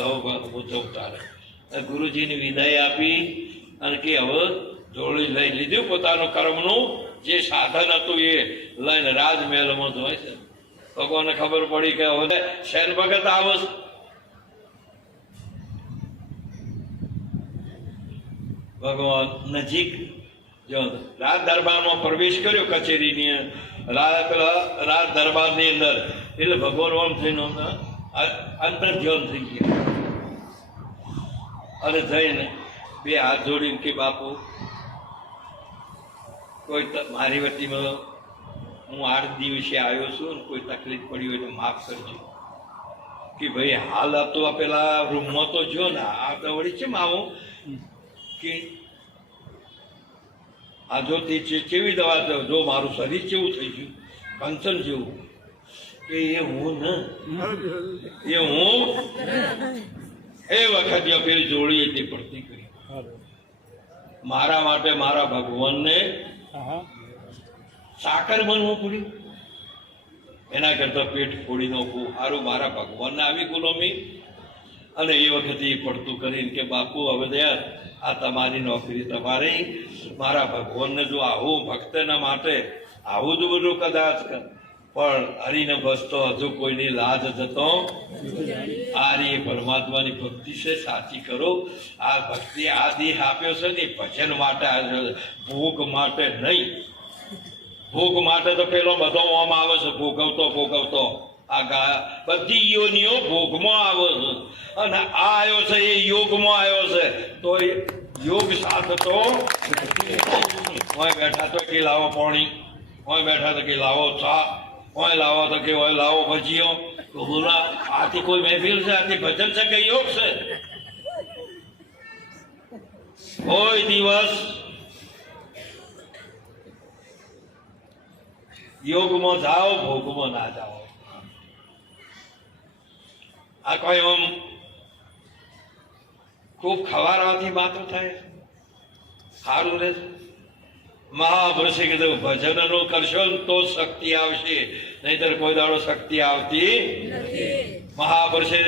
ઉજવતા રહે. ગુરુજીની વિદાય આપી અને કે હવે જોડી લઈ લીધું પોતાનું કર્મનું જે સાધન હતું એ લઈને રાજમહેલમાં જોય છે. ભગવાનને ખબર પડી કે હવે શેર ભગત આવે છે. ભગવાન નજીક જો રાજ દરબારમાં પ્રવેશ કર્યો, કચેરીની રાજ દરબારની અંદર, એટલે ભગવાન આમ થઈને અંતર ધ્યાન થઈ ગયા અને જઈને બે હાથ જોડીને કે બાપુ કોઈ મારી વતીમાં હું 8 દિવસે આવ્યો છું ને કોઈ તકલીફ પડી હોય તો માફ કરજો. કે ભાઈ હાલ તો પેલા રૂમમાં તો જો ને આ તો વળી કેમ આવું કે આ જો તે કેવી દવા જો મારું શરીર કેવું થઈ ગયું કંચન જેવું કે એ હું ને એ હું એ વખતે પેલી જોડી હતી પડતી કરી મારા માટે મારા ભગવાનને સાકર બનવું પડ્યું. એના કરતા પેટ ફોડી નાખવું સારું મારા ભગવાનને આવી ગુલામી. અને એ વખતે એ પડતું કરીને કે બાપુ હવે દયા આ તમારી નોકરી તમારે મારા ભગવાનને જો આવું ભક્તના માટે આવું જ બધું કદાચ પણ હરીને બસ તો હજુ કોઈની લાજ જતો આ રી પરમાત્માની ભક્તિ છે સાચી કરો. આ ભક્તિ આ દેહ આપ્યો છે ને ભજન માટે ભોગ માટે નહીં. ભોગ માટે તો પેલો બધો આમ આવે છે ભોગવતો આ બધી યોનિઓ ભોગમાં આવે છે અને આ આવ્યો છે એ યોગમાં આવ્યો છે. તો યોગ સાથ તો બેઠા તો કે લાવો પાણી, ઓય બેઠા તો કે લાવો ચા, ઓય લાવો તો કે ઓય લાવો ભજીયો. તો બોલા આથી કોઈ મહેફિલ છે, આથી ભજન છે કે યોગ છે? કોઈ દિવસ યોગમાં જાઓ ભોગમાં ના જાઓ. આ કોઈ આમ ખૂબ ખવારવાથી વાતો થાય સારું રહેશે. મહાપુરુષે કીધું ભજનનું કરશો ને તો શક્તિ આવશે, નહીતર કોઈ દાડો શક્તિ આવતી નથી. મહાપુરુષે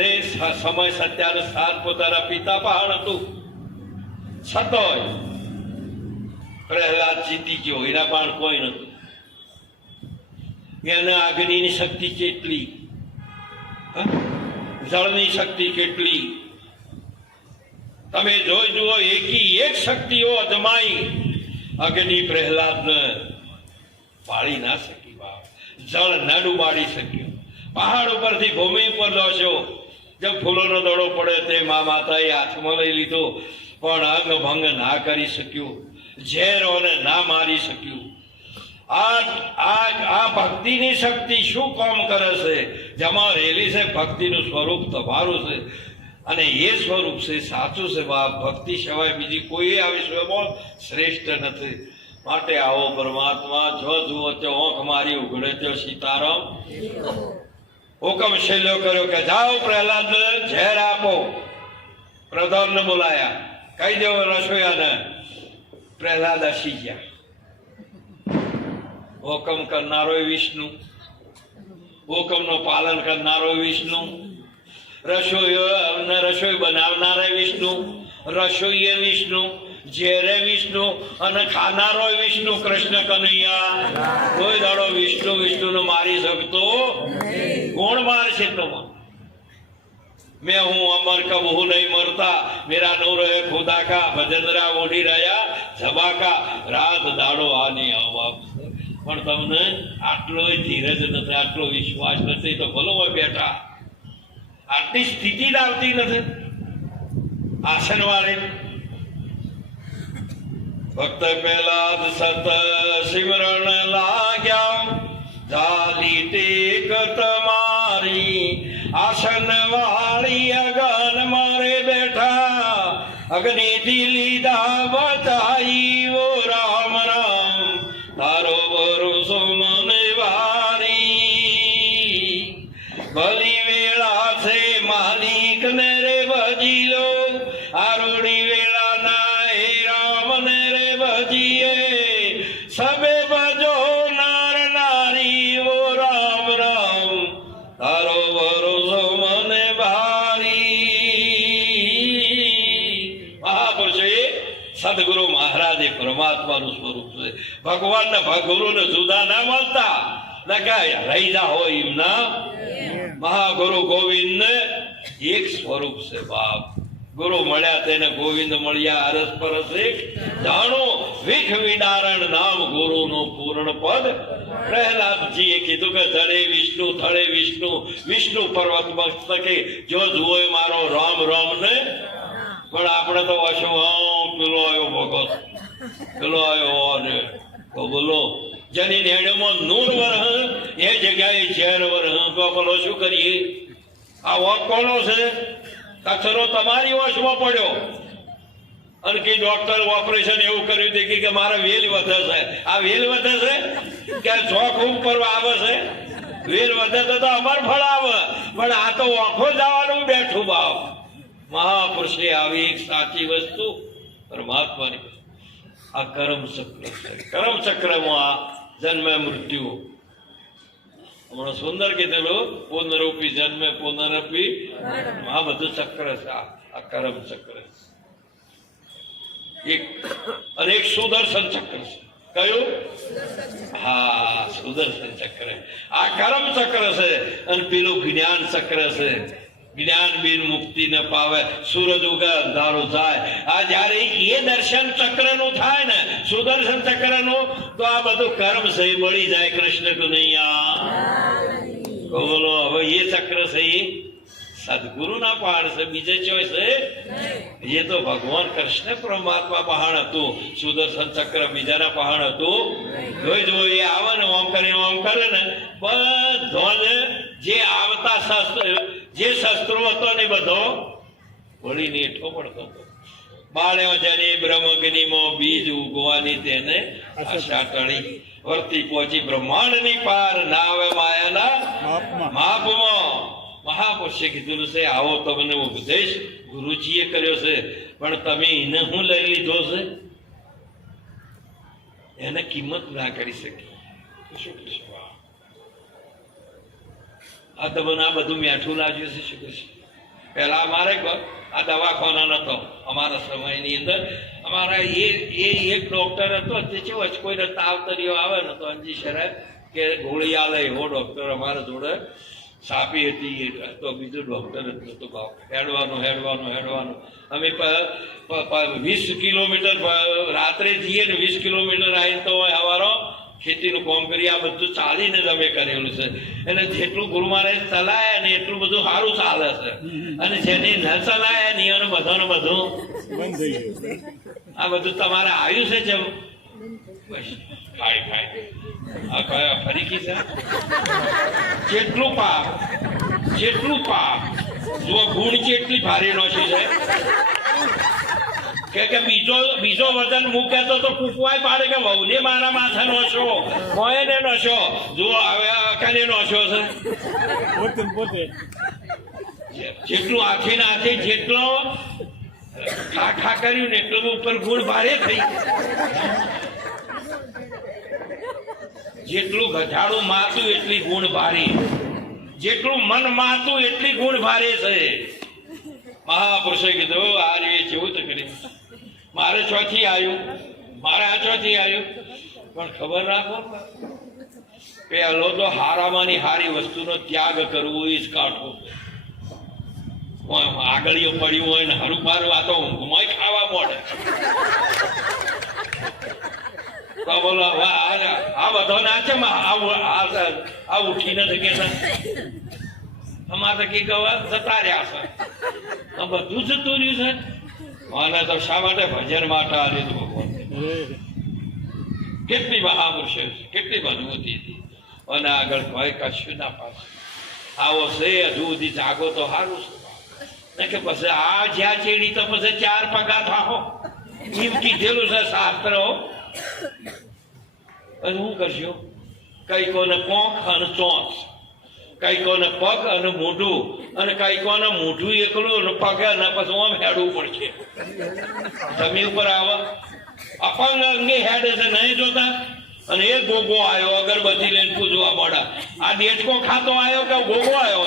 સમય સત્યાનુસાર પોતાના પિતા પહાણ હતું છતોય પ્રહલાદ જીતી ગયો, એના પણ કોઈ નતું. એને અગ્નિની શક્તિ કેટલી, જળની શક્તિ કેટલી તમે જોઈ જુઓ. એકી એક શક્તિઓ અજમાઈ અગ્નિ પ્રહલાદને પાળી ના શકી, જળ ન ડૂબાડી શક્યો. પહાડ ઉપરથી ભૂમિ ઉપર લોસ્યો, જબ ફૂલોનો દડો પડે તે મા માતાએ હાથમાં લઈ લીધો પણ અંગ ભંગ ના કરી શક્યું, ઝેરોને ના મારી શક્યું. આ ભક્તિની શક્તિ શું કામ કરે છે? જેમાં રહેલી છે ભક્તિનું સ્વરૂપ તમારું છે અને એ સ્વરૂપ છે સાચું છે. ભક્તિ સિવાય બીજી કોઈ આ વિશ્વમાં શ્રેષ્ઠ નથી. માટે આવો પરમાત્મા જો જુઓ તો ઓંખ મારી ઉઘડે તો સીતારામ હુકમ શૈલ્યો કર્યો કે જાઓ પ્રહલાદ ઝેર આપો. પ્રધાનને બોલાયા, કહી દેવો રસોઈયાને. પ્રહલાદ હસી ગયા. હુકમ કરનારો વિષ્ણુ, હુકમનું પાલન કરનારો વિષ્ણુ, રસોઈ બનાવનારા વિષ્ણુ, રસોઈએ વિષ્ણુ, ઝેરે વિષ્ણુ અને ખાનારો વિષ્ણુ. કૃષ્ણ કનૈયા કોઈ દાડો વિષ્ણુ મારી શકતો કોણ મારશે? તો मैं हूं अमर कब हूं नहीं मरता, मेरा नूर है खुदा का, भजनरा ओढ़ी રહ્યા જબાકા, રાત દાડો આની આવા. પણ તમને આટલો ધીરજ નથી, આટલો વિશ્વાસ નથી તો ભલો હોય બેઠા. આટલી સ્થિતિ જ આવતી નથી આસન વાળી. ભક્ત પહેલા સત સિમરણ લાગ્યા, ઝાલી ટેક તમારી આસન વાળી અગન મારે બેઠા, અગ્નિ થી લીધા બચાઈ વો રામ રામ, તારો ભરોસો મને વારી. ભલી વેળા છે માલિક ને રે ભજી લો, આરોડી વેળા ના હે રામ ને રે ભજીએ, સબે ભજો નાર નારી વો રામ રામ, તારો ભરોસો મને ભારી. પરમાત્માનું સ્વરૂપ છે. ભગવાનના ગુરુને જુદા ના મળતા ના કાંઈ રહી જા હોય એમના મહાગુરુ ગોવિંદ એક સ્વરૂપ છે બાપ. ગુરુ મળ્યા તેને ગોવિંદ મળ્યા અરસ પરસ એક જાણો વિખ વિડારણ નામ ગુરુનું પૂર્ણ પદ. પ્રહલાદજીએ કીધું કે ધડે વિષ્ણુ થળે વિષ્ણુ વિષ્ણુ પર્વત મસ્તકે જો જુઓ મારો રામ રામ ને. પણ આપણે તો વાંચો પેલો આવ્યો ભગત પેલો આવ્યો ને બોલો જેની નેણમાં નૂર વરહ એ જગ્યાએ ઝેર વરહ તો પેલો શું કરીએ? આ વોક કોનો છે? કચરો તમારી વશમાં પડ્યો અને કે ડોક્ટર ઓપરેશન એવું કર્યું તે કે મારા વેલ વધે છે. આ વેલ વધે છે કે ચોક ઉપર આવે છે? વેલ વધે તો અમાર ફળ આવે, પણ આ તો આંખો જવાનું બેઠું બાપ. મહાપુરુષે આવી એક સાચી વસ્તુ પરમાત્માની આ કર્મ ચક્ર છે. કર્મ ચક્રમાં જન્મ મૃત્યુ હમણાં સુંદર કીધેલું પુનરૂપી જન્મે પુનરપી આ બધું ચક્ર છે. આ કર્મ ચક્ર એક અને એક સુદર્શન ચક્ર છે. કયું? હા સુદર્શન ચક્ર. આ કર્મ ચક્ર છે અને પેલું જ્ઞાન ચક્ર છે. જ્ઞાન બિન મુક્તિ ન પાવે સૂરજ ઉગે અંધારું થાય. આ જયારે એ દર્શન ચક્ર નું થાય ને સુદર્શન ચક્ર નું તો આ બધું કર્મ છે મળી જાય. કૃષ્ણ કનૈયા બોલો. હવે એ ચક્ર છે એ સદગુરુ ના પહાડ છે, બીજે ચોઈસ છે એ તો ભગવાન કૃષ્ણ પરમાત્મા પહાડ હતું. સુદર્શન ચક્ર બીજાના પહાડ હતું. જોઈ એ આવે ને ઓમ કરીને ઓમ કરે ને બધો જે આવતા શસ્ત્ર જે શસ્ત્રો હતો ને બધો વળીને હેઠો પડતો હતો. બાળ્યો જેની બ્રહ્મગ્નિમાં બીજ ઉગવાની તેને આશા ટળી વર્તી પહોંચી બ્રહ્માંડની પાર ના આવે માયાના માપમાં. મહાપુરુષે કીધું છે આવો તમને ઉપદેશ ગુરુજીએ કર્યો છે, પણ તમે એને હું લઈ લીધો છે એને કિંમત ના કરી શકી. શું કહેશો? આ તમને આ બધું મેઠું લાગ્યું છે. શું કહેશો? પહેલા અમારે આ દવાખાના નતો અમારા સમયની અંદર. અમારા એક ડોક્ટર હતો તે કેવો કોઈને તાવ તરીઓ આવે ને તો અંજી શરાબ કે ગોળી આલે એવો ડોક્ટર અમારા જોડે સાપી હતી. તો બીજું ડોક્ટર જ નતો ભાવ. હેડવાનું અમે 20 કિલોમીટર રાત્રે જઈએ ને 20 કિલોમીટર આવીને તો હવારો ખેતીનું કામ કરી આ બધું ચાલીને જ અમે કરેલું છે. એટલે જેટલું ગુરુ મહારાજ ચલાયા ને એટલું બધું સારું ચાલે છે, અને જેને ન ચલાયા ને એને બધું આ બધું તમારે આવ્યું છે જેમ ખાય ફરી કી છે. જેટલું પાપ જો ગુણ કેટલી ભારે નોશી છે કે બીજો વજન મૂકે તો કૂકવાય પાડે કે વહુને મારા માથે નોશો મોયને નોશો જુઓ હવે અકાને નોશો છે પોતે જેટલું હાથે ને હાથે જેટલો ઠા કર્યું ને એટલું ઉપર ગુણ ભારે થઈ. જેટલું ગધાડું માતું એટલી ગુણ ભારે, જેટલું મન માતું એટલી ગુણ ભારે છે. મહાપુરુષે કીધું આ રીતે જેવું તો કરી મારે ચોથી આવ્યું પણ ખબર રાખો પેલો તો હારામાંની હારી વસ્તુનો ત્યાગ કરવો એ જ કાઢવો. આગળીઓ પડ્યું હોય ને હરું ફારું આ તો ઊંઘમાં ખાવા મળે. તો બોલો આ બધો ના છે આ ઉઠી નથી કેતા અમારે તો જતા રહ્યા છે બધું જતું રહ્યું છે. અને તો શા માટે ભજન માટે આ લીધું ભગવાન. કેટલી મહાપુરુષો કેટલી મજબૂતી હતી અને આગળ કોઈ કશું ના પાછું આવો છે. હજુ સુધી જાગો તો સારું છે કે પછી આ જ્યાં ચેડી તો પછી 4 પગા થાહો એમ કીધેલું છે શાસ્ત્ર. શું કરશો? કઈ કોને પોંખ અને ચોંચ, કઈ કોને પગ અને મોઢું, અને કઈ કોને મોઢું એકલું અને પગ અને પછી આમ હેડવું પડશે. જમીન ઉપર આવો અપંગ અંગે હેડે છે નહીં જોતા. અને એ ગોગો આવ્યો અગરબત્તી લઈને પૂજવા મળ્યા. આ ડેટકો ખાતો આવ્યો કે ગોગો આવ્યો?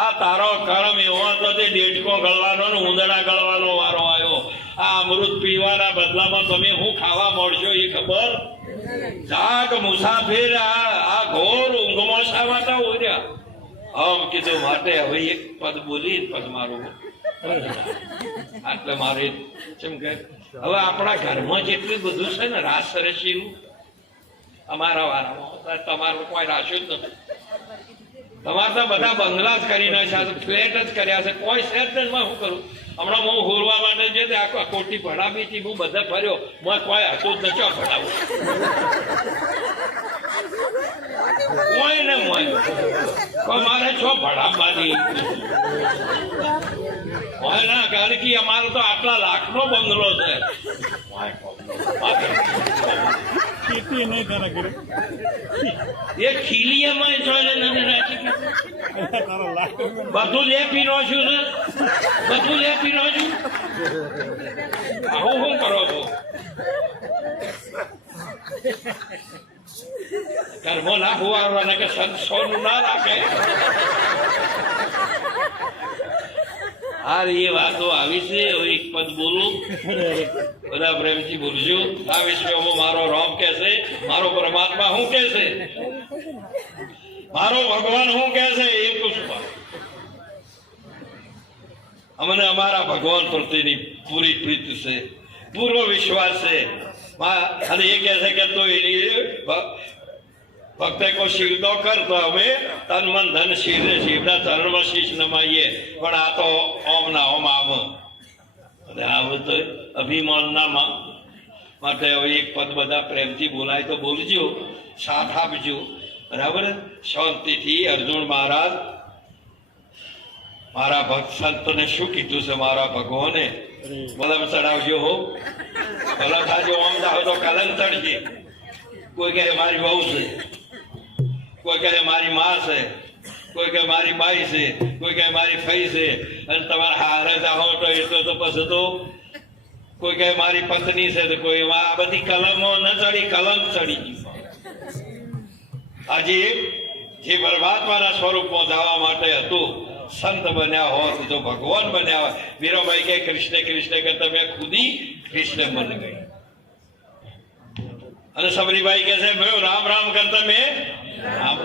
આ તારો કરમ એવો હતો તે ડેટકો ગળવાનો ને ઉંદડા ગળવાનો વારો આવ્યો. આ અમૃત પીવાના બદલામાં તમે શું ખાવા મળશો એ ખબર? જાગ મુસાફિર આ ઘોર ઊંઘમાં શા માટે ઉર્યા? આમ કીધું માટે હવે એક પદ બોલી પદ મારું એટલે મારે કેમ કે હવે આપણા ઘરમાં જેટલું બધું છે ને રાસ રસીનું અમારા વારામાં તમારું કોઈ રાશ્યું જ નથી. તમારે તો બધા બંગલા જ કરી નાખ્યા છે, ફ્લેટ જ કર્યા છે, કોઈ શેર શું કરું? હમણાં હું હોરવા માટે જે આખા કોટી ભણાવી હતી હું બધા ફર્યો, મેં કોઈ હતું જ નથી ભણાવું કોઈ ને મારે છો ભણાવવાની હોય ના, કારણ કે અમારો તો આટલા લાખનો બંગલો છે. એ ખીલીયામાં બધું લેપી નો છું ને, બધું લેપી નો છું. આવું શું કરો છો? કર્મો ના હોવાના કે સંતોનું ના રાખે. આ એ વાતો આવી છે. એક પદ બોલું, બધા પ્રેમથી બોલજો. આ વિશ્વમાં મારો રામ કે છે, મારો પરમાત્મા શું કે છે, મારો ભગવાન શું કે છે એ પૂછવા. અમને અમારા ભગવાન પ્રત્યેની પૂરી પ્રીત છે, પૂરો વિશ્વાસ છે. અને એ કહે છે કે તો એની ભક્તે કો શિરદો કર તો અમે તન મન ધન શિવના ચરણમાં શીશ નમાઈએ. પણ આ તો ઓમ ના ઓમ આમ અને આમ તો અભિમાન ના માટે હવે એક પદ બધા પ્રેમથી બોલાય તો બોલજો, સાથ આપજો, બરાબર? શાંતિથી. અર્જુન મહારાજ મારા ભક્ત સંતને શું કીધું છે? મારા ભગવાને કલમ ચડાવજો હો, કલમ થાજો ઓમ જાઓ તો કલમ ચડજે. કોઈ કહે મારી બહુ છે, કોઈ કહે મારી માં છે, કોઈ કહે મારી બાઈ છે, કોઈ કહે મારી ફઈ છે. અને તમારા હારે જાઓ તો એટલો તો પછી તો કોઈ કહે મારી પત્ની છે, તો કોઈ આ બધી કલમો ન ચડી, કલમ ચડી ગઈ. આજે જે પરમાત્માના સ્વરૂપમાં જવા માટે હતું, સંત બન્યા હોત તો ભગવાન બન્યા હોય. વીરાબાઈ કે કૃષ્ણ કૃષ્ણ કે તમે ખુદી કૃષ્ણ બન ગઈ. અને સબરીબાઈ કે છે રામ રામ કરતા મેં રામ.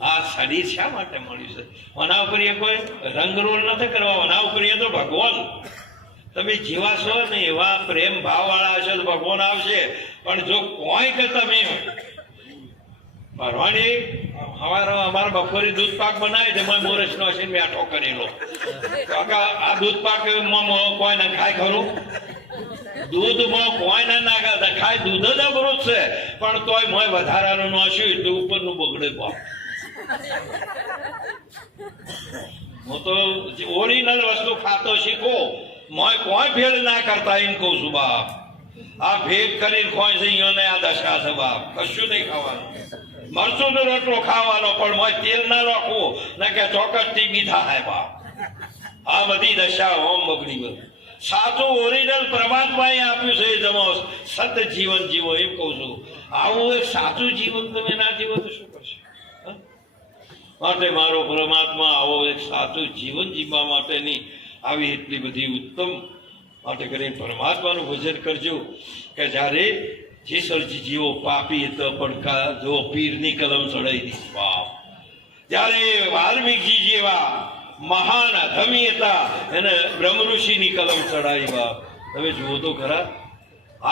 આ શરીર શા માટે મળ્યું છે? વના ઉપર કોઈ રંગ રોલ નથી કરવા, વના ઉપર તો ભગવાન. તમે જેવા છો ને એવા પ્રેમ ભાવ વાળા હશો તો ભગવાન આવશે. પણ જો કોઈ કે તમે ભરવાની અમારા બપોરે દૂધ પાક બનાવે છે, મેં મોરસ નો છે મેઠો કરેલો. આ દૂધ પાક કોઈ ના ખાય ખરું? દૂધમાં કોઈ ના નાખા ખાય, દૂધ જ અમૃત છે. પણ તોય મોય વધારાનું નાખ્યું એટલે ઉપરનું બગડે પાક. હું તો ઓરિજિનલ વસ્તુ ખાતો શીખો, મોય કોઈ ભેળ ના કરતા એમ કઉ છું બાપ. આ ભેગ કરીને ખોય છે અહીંયાને આ દશા છે બાપ. કશું નહીં ખાવાનું, મરચું નો રોટલો ખાવાનો, પણ મોય તેલ ના રાખવું ને કે ચોકસ ટીબી થાય બાપ. આ બધી દશા હોમ બગડી ગયું. સાચું ઓરિજિનલ પરમાત્માએ આપ્યું છે એ જમો સત જીવન જીવો એમ કહું છું. આવું એક સાચું જીવન તમે ના જીવો તો શું કરશો? માટે મારો પરમાત્મા આવો એક સાચું જીવન જીવવા માટેની આવી એટલી બધી ઉત્તમ માટે કરીને પરમાત્માનું ભજન કરજો કે જ્યારે જેસરજી જીવો પાપી તો પણ જો પીરની કલમ ચડાવી દીધી બાપ. જ્યારે વાલ્મીકી જેવા મહાન અધમી હતા એને બ્રહ્મ ઋષિની કલમ ચડાવી બાપ. તમે જુઓ તો ખરા,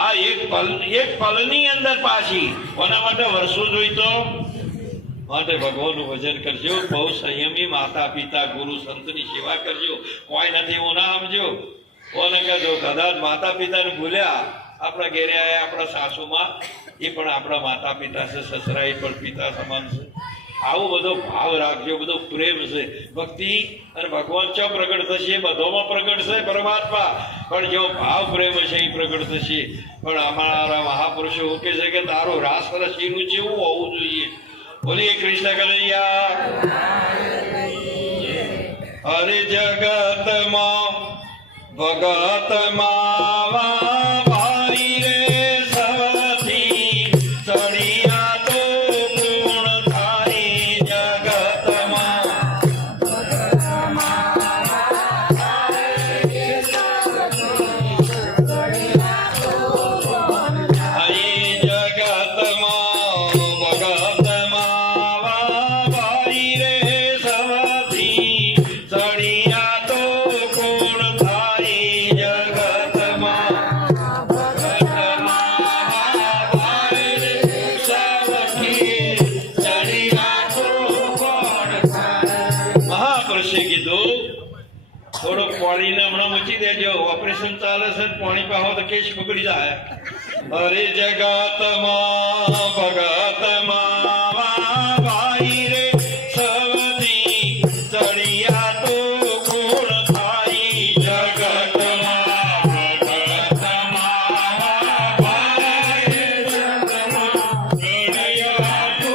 આ એક પલની અંદર પાછી કોના માટે વર્ષો જોઈતો? માટે ભગવાનનું ભજન કરજો, બહુ સંયમી, માતા પિતા ગુરુ સંતની સેવા કરજો. કોઈ નથી હું ના સમજો, કોને કહેજો કદાચ માતા પિતાને ભૂલ્યા, આપણા ઘેરે આવ્યા આપણા સાસુમાં, એ પણ આપણા માતા પિતા છે, સસરા એ પણ પિતા સમાન છે. આવો બધો ભાવ રાખજો, બધો પ્રેમ છે. ભક્તિ અને ભગવાન ચો પ્રગટ થશે? બધોમાં પ્રગટ છે પરમાત્મા, પણ જો ભાવ પ્રેમ છે એ પ્રગટ થશે. પણ અમારા મહાપુરુષો એવું કહે છે કે તારું રાસ રસીનું જેવું હોવું જોઈએ. બોલીએ કૃષ્ણ કનૈયા. હરે જગતમાં ભગતમાં ભારી રે સવથી ચડિયા તો પૂર્ણ થાય જગતમાં. ઓપરેશન ચાલે છે પાણી પાહો તો કેસ બગડી જાય હરે જગતમાં ભગતમાં ભાઈ રે સવથી ચડિયા તો ગુણ થાય જગતમાં ભગતમાં ભાઈ રે ચડિયા તો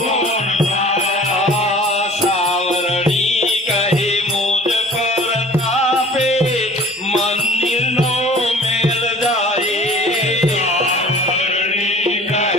ગુણ થાય સાવરણી કહે મોજ પર તાપે મંદિરનો મેલ જાય સાવરણી કહે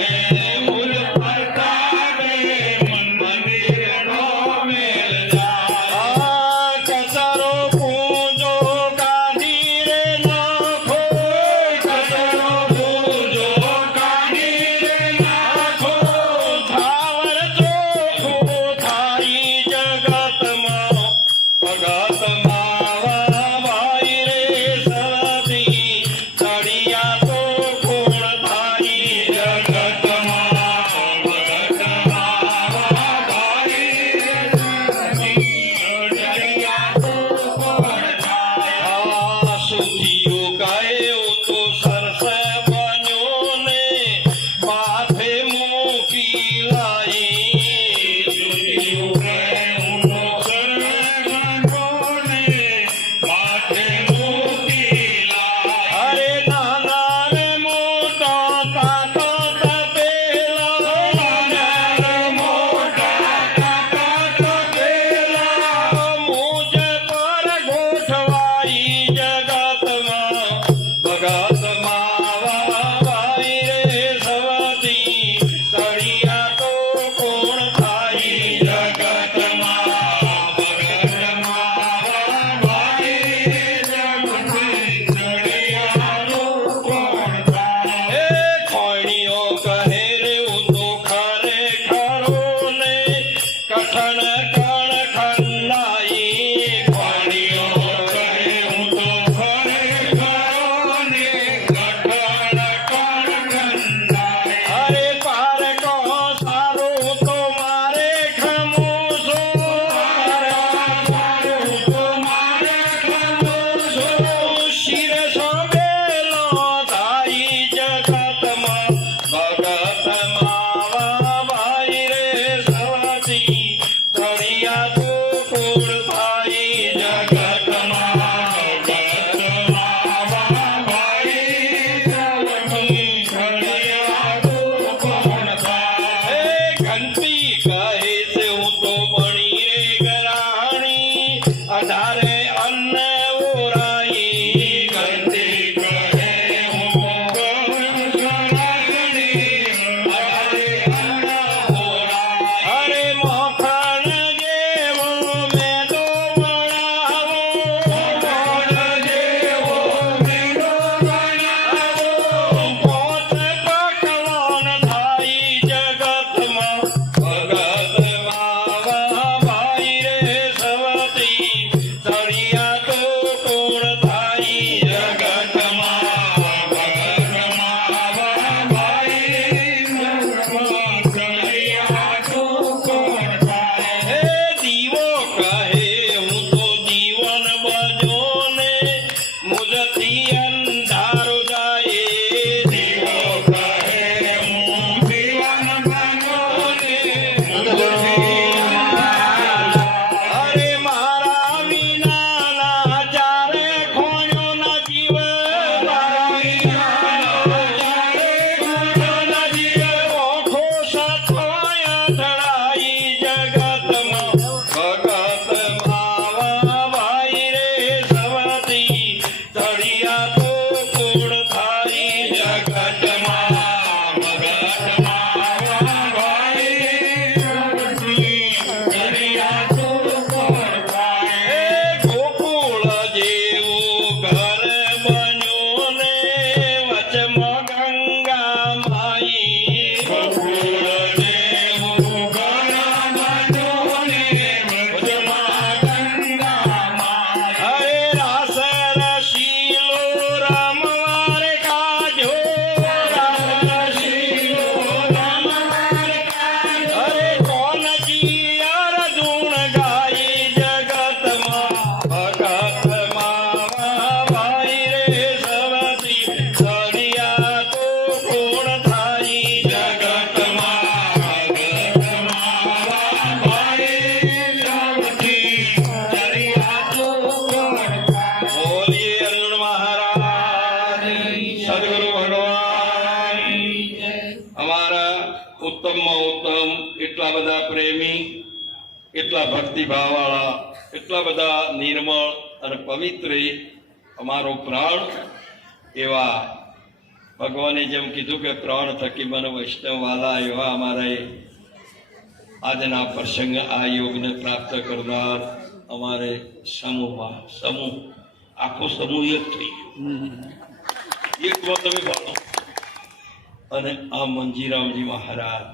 ઉત્તમમાં ઉત્તમ, એટલા બધા પ્રેમી, એટલા ભક્તિભાવવાળા, એટલા બધા નિર્મળ અને પવિત્ર અમારો પ્રાણ એવા ભગવાને જેમ કીધું કે પ્રાણ થકી મને વૈષ્ણવવાલા, એવા અમારે આજના પ્રસંગ આ યોગને પ્રાપ્ત કરનાર અમારે સમૂહમાં આખો સમૂહ એક થઈ ગયો, એકમાં તમે ભણો. અને આ મંજીરામજી મહારાજ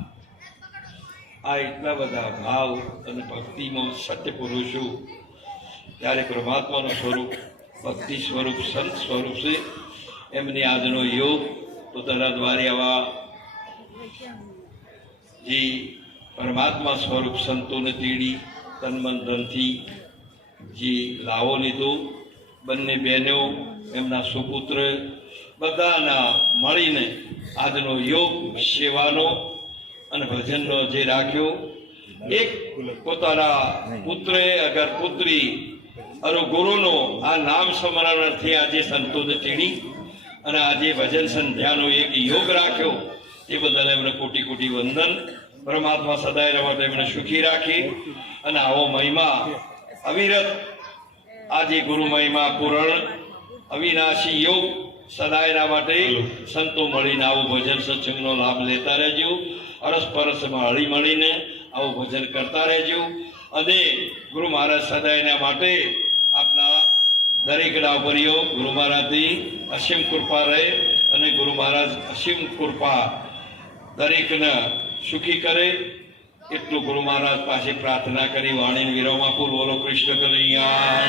આ એટલા બધા ભાવ અને ભક્તિમાં સત્ય પુરુષો, ત્યારે પરમાત્માનું સ્વરૂપ ભક્તિ સ્વરૂપ સંત સ્વરૂપ છે. એમની આજનો યોગ પોતાના દ્વારે આવા જે પરમાત્મા સ્વરૂપ સંતોને તેડી તન મન ધનથી જે લાવો લીધો, બંને બહેનો એમના સુપુત્ર બધાના મળીને આજનો યોગ સેવાનો અને ભજનનો જે રાખ્યો. એક પોતાના પુત્રે અગર પુત્રી અને ગુરુનો આ નામ સ્મરણથી આજે સંતોને તેડી અને આજે ભજન સંધ્યાનો એક યોગ રાખ્યો. એ બદલ એમને કોટી કોટી વંદન. પરમાત્મા સદાય માટે એમને સુખી રાખી અને આવો મહિમા અવિરત, આજે ગુરુ મહિમા પૂરણ અવિનાશી યોગ સદાયના માટે સંતો મળીને આવું ભજન સત્સંગનો લાભ લેતા રહેજો. અરસપરસમાં હળી મળીને આવું ભજન કરતા રહેજો. અને ગુરુ મહારાજ સદાયના માટે આપના દરેકના ઉપરીઓ ગુરુ મહારાજની અસીમ કૃપા રહે અને ગુરુ મહારાજ અસીમ કૃપા દરેકને સુખી કરે, એટલું ગુરુ મહારાજ પાસે પ્રાર્થના કરી વાણી વિરામ આપું. બોલો કૃષ્ણ કનૈયા.